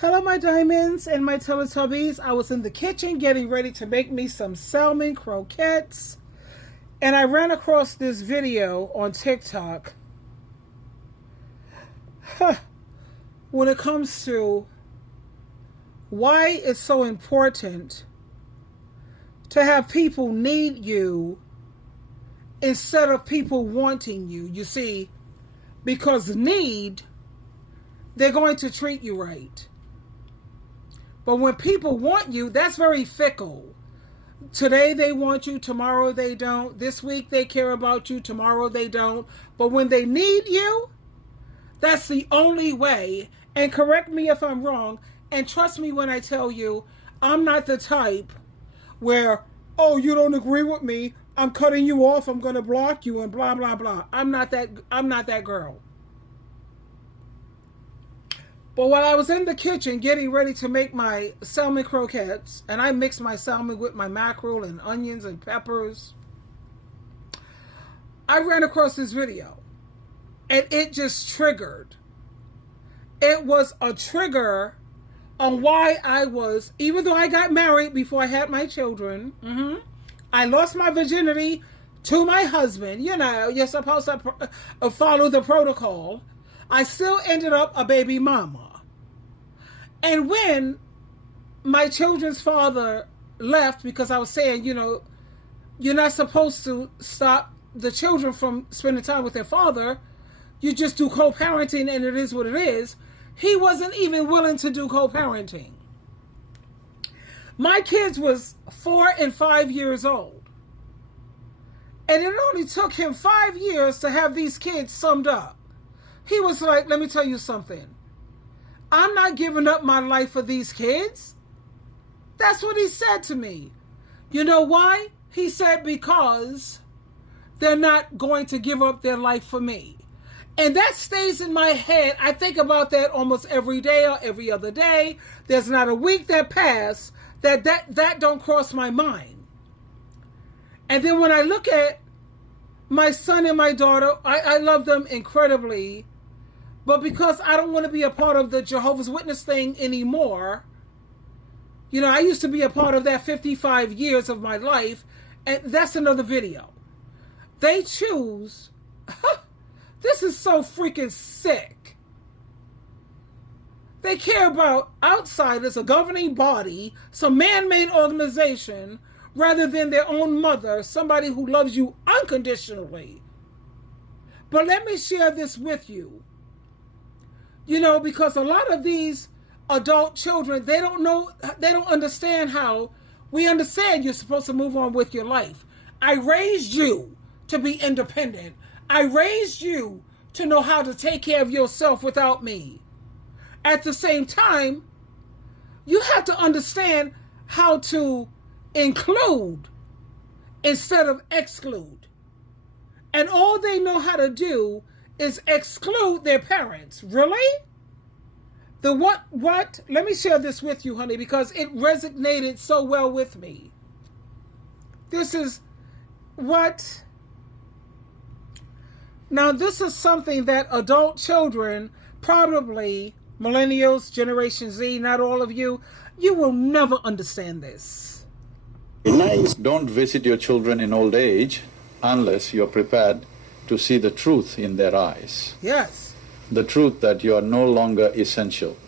Hello, my diamonds and my Teletubbies. I was in the kitchen getting ready to make me some salmon croquettes, and I ran across this video on TikTok. When it comes to why it's so important to have people need you instead of people wanting you. You see, because they're going to treat you right. But when people want you, that's very fickle. Today they want you, tomorrow they don't. This week they care about you, tomorrow they don't. But when they need you, that's the only way. And correct me if I'm wrong. And trust me when I tell you, I'm not the type where, oh, you don't agree with me, I'm cutting you off, I'm going to block you and blah, blah, blah. I'm not that girl. But while I was in the kitchen getting ready to make my salmon croquettes, and I mixed my salmon with my mackerel and onions and peppers, I ran across this video. And it just triggered. It was a trigger on why I was, even though I got married before I had my children, I lost my virginity to my husband. You know, you're supposed to follow the protocol. I still ended up a baby mama. And when my children's father left, because I was saying, you know, you're not supposed to stop the children from spending time with their father. You just do co-parenting and it is what it is. He wasn't even willing to do co-parenting. My kids was 4 and 5 years old. And it only took him 5 years to have these kids summed up. He was like, let me tell you something. I'm not giving up my life for these kids. That's what he said to me. You know why? He said, because they're not going to give up their life for me. And that stays in my head. I think about that almost every day or every other day. There's not a week that passes that don't cross my mind. And then when I look at my son and my daughter, I love them incredibly. But because I don't want to be a part of the Jehovah's Witness thing anymore, you know, I used to be a part of that 55 years of my life, and that's another video. They choose, this is so freaking sick. They care about outsiders, a governing body, some man-made organization, rather than their own mother, somebody who loves you unconditionally. But let me share this with you. You know, because a lot of these adult children, they don't understand how we understand you're supposed to move on with your life. I raised you to be independent. I raised you to know how to take care of yourself without me. At the same time, you have to understand how to include instead of exclude. And all they know how to do is exclude their parents. Really? The what? Let me share this with you, honey, because it resonated so well with me. This is what? Now, this is something that adult children, probably millennials, Generation Z, not all of you, you will never understand this. Don't visit your children in old age unless you're prepared to see the truth in their eyes. Yes. The truth that you are no longer essential.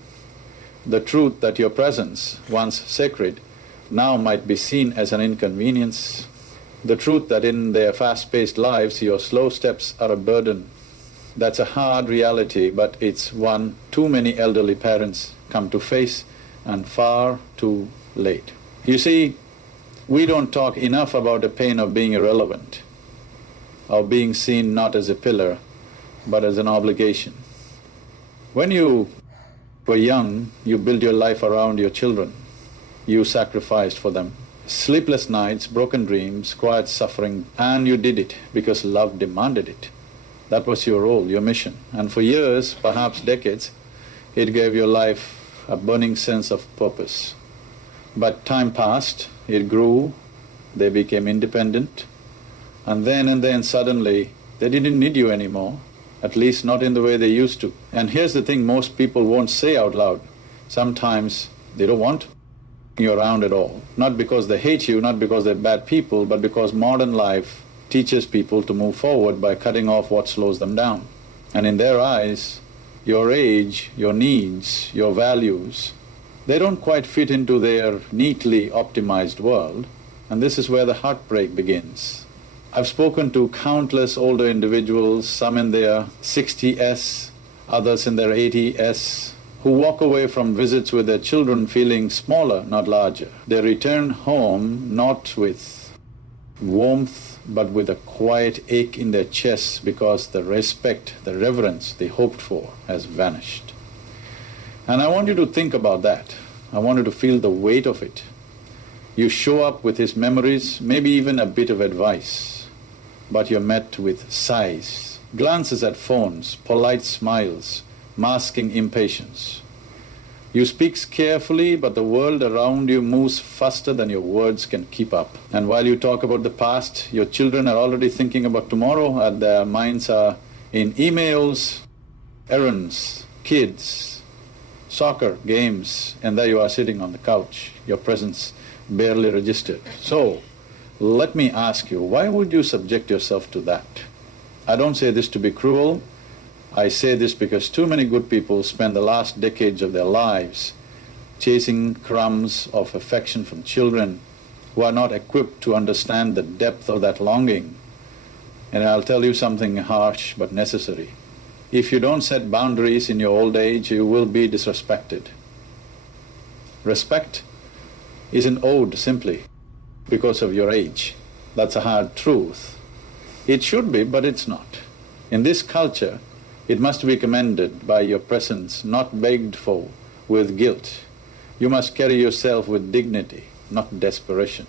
The truth that your presence, once sacred, now might be seen as an inconvenience. The truth that in their fast-paced lives your slow steps are a burden. That's a hard reality, but it's one too many elderly parents come to face, and far too late. You see, we don't talk enough about the pain of being irrelevant, of being seen not as a pillar, but as an obligation. When you were young, you built your life around your children. You sacrificed for them. Sleepless nights, broken dreams, quiet suffering, and you did it because love demanded it. That was your role, your mission. And for years, perhaps decades, it gave your life a burning sense of purpose. But time passed, it grew, they became independent, and then suddenly they didn't need you anymore, at least not in the way they used to. And here's the thing most people won't say out loud. Sometimes they don't want you around at all. Not because they hate you, not because they're bad people, but because modern life teaches people to move forward by cutting off what slows them down. And in their eyes, your age, your needs, your values, they don't quite fit into their neatly optimized world, and this is where the heartbreak begins. I've spoken to countless older individuals, some in their 60s, others in their 80s, who walk away from visits with their children feeling smaller, not larger. They return home not with warmth, but with a quiet ache in their chests because the respect, the reverence they hoped for has vanished. And I want you to think about that. I want you to feel the weight of it. You show up with his memories, maybe even a bit of advice, but you're met with sighs, glances at phones, polite smiles, masking impatience. You speak carefully, but the world around you moves faster than your words can keep up. And while you talk about the past, your children are already thinking about tomorrow, and their minds are in emails, errands, kids, soccer, games, and there you are sitting on the couch, your presence barely registered. So, let me ask you, why would you subject yourself to that? I don't say this to be cruel. I say this because too many good people spend the last decades of their lives chasing crumbs of affection from children who are not equipped to understand the depth of that longing. And I'll tell you something harsh but necessary. If you don't set boundaries in your old age, you will be disrespected. Respect isn't owed simply because of your age. That's a hard truth. It should be, but it's not. In this culture, it must be commended by your presence, not begged for with guilt. You must carry yourself with dignity, not desperation.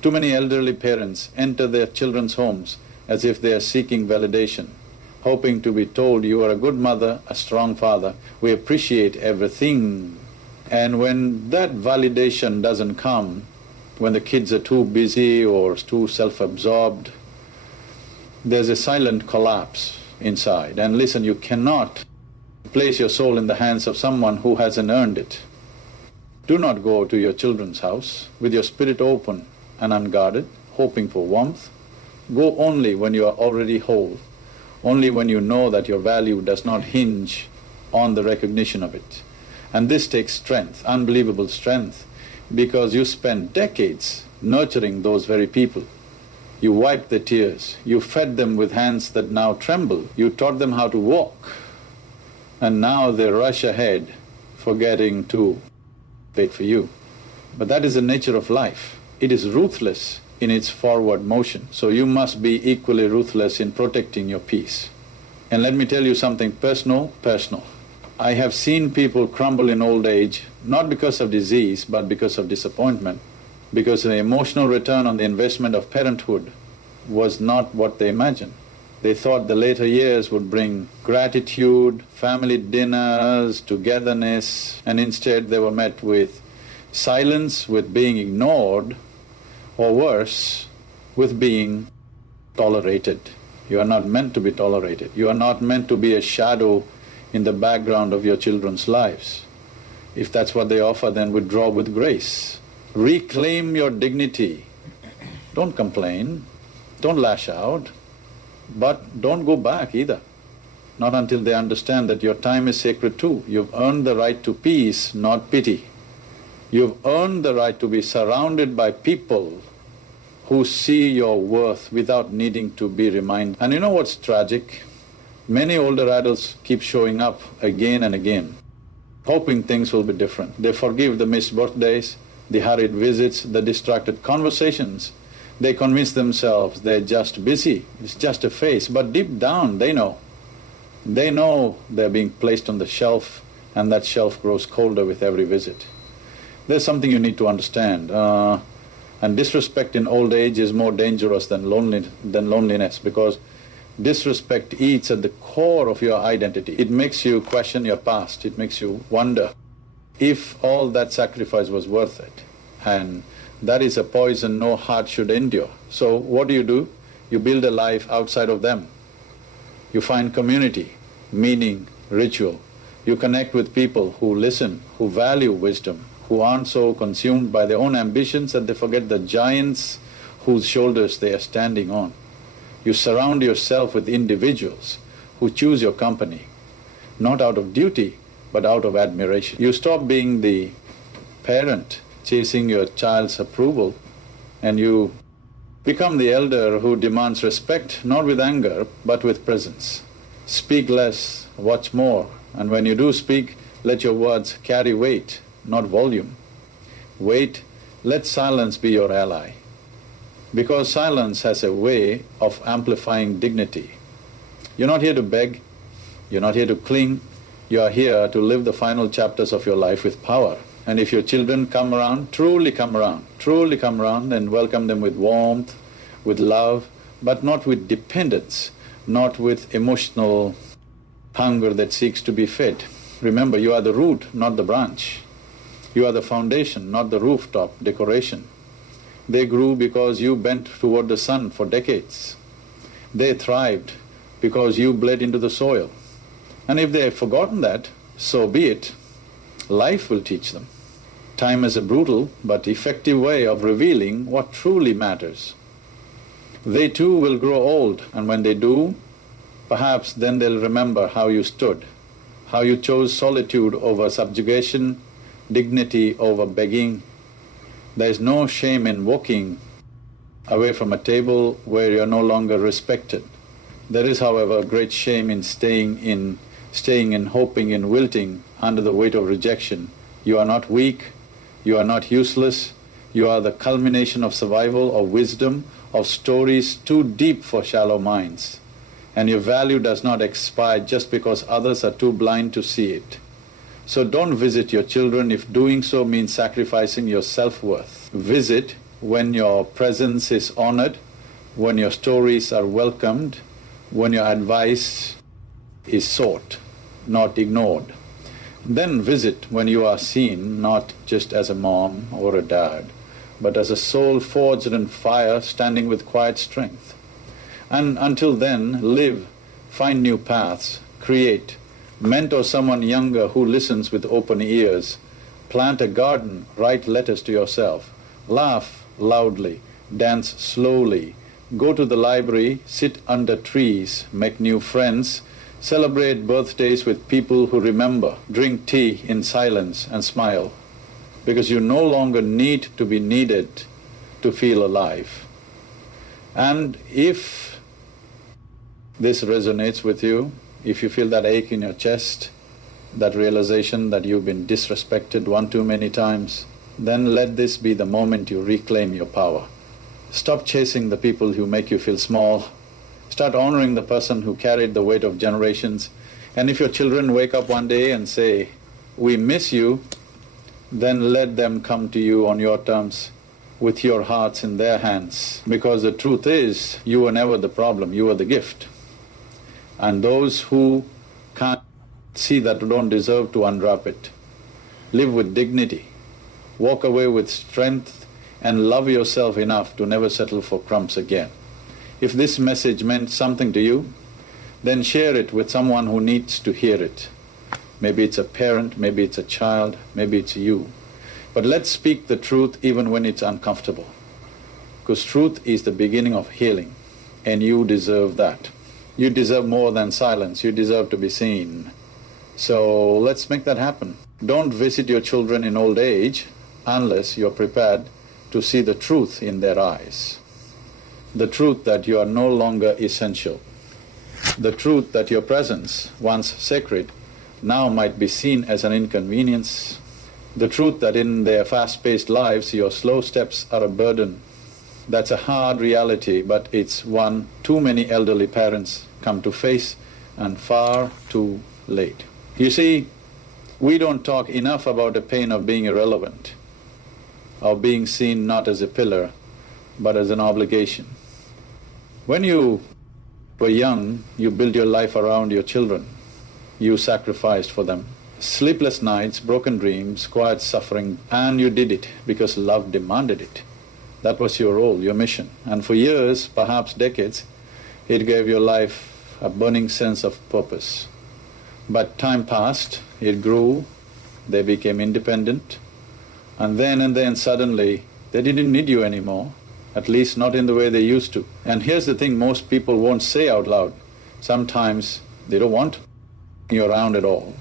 Too many elderly parents enter their children's homes as if they are seeking validation, hoping to be told, you are a good mother, a strong father, we appreciate everything. And when that validation doesn't come, when the kids are too busy or too self-absorbed, there's a silent collapse inside. And listen, you cannot place your soul in the hands of someone who hasn't earned it. Do not go to your children's house with your spirit open and unguarded, hoping for warmth. Go only when you are already whole, only when you know that your value does not hinge on the recognition of it. And this takes strength, unbelievable strength, because you spent decades nurturing those very people. You wiped their tears, you fed them with hands that now tremble, you taught them how to walk, and now they rush ahead, forgetting to wait for you. But that is the nature of life. It is ruthless in its forward motion, so you must be equally ruthless in protecting your peace. And let me tell you something personal. I have seen people crumble in old age, not because of disease, but because of disappointment, because the emotional return on the investment of parenthood was not what they imagined. They thought the later years would bring gratitude, family dinners, togetherness, and instead they were met with silence, with being ignored, or worse, with being tolerated. You are not meant to be tolerated. You are not meant to be a shadow in the background of your children's lives. If that's what they offer, then withdraw with grace. Reclaim your dignity. Don't complain, don't lash out, but don't go back either. Not until they understand that your time is sacred too. You've earned the right to peace, not pity. You've earned the right to be surrounded by people who see your worth without needing to be reminded. And you know what's tragic? Many older adults keep showing up again and again, hoping things will be different. They forgive the missed birthdays, the hurried visits, the distracted conversations. They convince themselves they're just busy, it's just a phase, but deep down they know. They know they're being placed on the shelf, and that shelf grows colder with every visit. There's something you need to understand, and disrespect in old age is more dangerous than loneliness, because disrespect eats at the core of your identity. It makes you question your past. It makes you wonder if all that sacrifice was worth it. And that is a poison no heart should endure. So what do? You build a life outside of them. You find community, meaning, ritual. You connect with people who listen, who value wisdom, who aren't so consumed by their own ambitions that they forget the giants whose shoulders they are standing on. You surround yourself with individuals who choose your company, not out of duty, but out of admiration. You stop being the parent chasing your child's approval, and you become the elder who demands respect, not with anger, but with presence. Speak less, watch more, and when you do speak, let your words carry weight, not volume. Wait, let silence be your ally, because silence has a way of amplifying dignity. You're not here to beg, you're not here to cling, you are here to live the final chapters of your life with power. And if your children come around, truly come around, then welcome them with warmth, with love, but not with dependence, not with emotional hunger that seeks to be fed. Remember, you are the root, not the branch. You are the foundation, not the rooftop decoration. They grew because you bent toward the sun for decades. They thrived because you bled into the soil. And if they have forgotten that, so be it. Life will teach them. Time is a brutal but effective way of revealing what truly matters. They too will grow old, and when they do, perhaps then they'll remember how you stood, how you chose solitude over subjugation, dignity over begging. There is no shame in walking away from a table where you are no longer respected. There is, however, great shame in staying in hoping in wilting under the weight of rejection. You are not weak, you are not useless, you are the culmination of survival, of wisdom, of stories too deep for shallow minds. And your value does not expire just because others are too blind to see it. So don't visit your children if doing so means sacrificing your self-worth. Visit when your presence is honored, when your stories are welcomed, when your advice is sought, not ignored. Then visit when you are seen not just as a mom or a dad, but as a soul forged in fire, standing with quiet strength. And until then, live, find new paths, create, mentor someone younger who listens with open ears, plant a garden, write letters to yourself, laugh loudly, dance slowly, go to the library, sit under trees, make new friends, celebrate birthdays with people who remember, drink tea in silence and smile, because you no longer need to be needed to feel alive. And if this resonates with you, if you feel that ache in your chest, that realization that you've been disrespected one too many times, then let this be the moment you reclaim your power. Stop chasing the people who make you feel small. Start honoring the person who carried the weight of generations. And if your children wake up one day and say, "We miss you," then let them come to you on your terms, with your hearts in their hands. Because the truth is, you were never the problem, you were the gift. And those who can't see that don't deserve to unwrap it. Live with dignity, walk away with strength, and love yourself enough to never settle for crumbs again. If this message meant something to you, then share it with someone who needs to hear it. Maybe it's a parent, maybe it's a child, maybe it's you. But let's speak the truth even when it's uncomfortable. Because truth is the beginning of healing, and you deserve that. You deserve more than silence, you deserve to be seen. So let's make that happen. Don't visit your children in old age unless you're prepared to see the truth in their eyes. The truth that you are no longer essential. The truth that your presence, once sacred, now might be seen as an inconvenience. The truth that in their fast-paced lives your slow steps are a burden. That's a hard reality, but it's one too many elderly parents come to face, and far too late. You see, we don't talk enough about the pain of being irrelevant, of being seen not as a pillar, but as an obligation. When you were young, you built your life around your children. You sacrificed for them. Sleepless nights, broken dreams, quiet suffering, and you did it because love demanded it. That was your role, your mission. And for years, perhaps decades, it gave your life a burning sense of purpose. But time passed, it grew, they became independent, and then suddenly they didn't need you anymore, at least not in the way they used to. And here's the thing most people won't say out loud. Sometimes they don't want you around at all.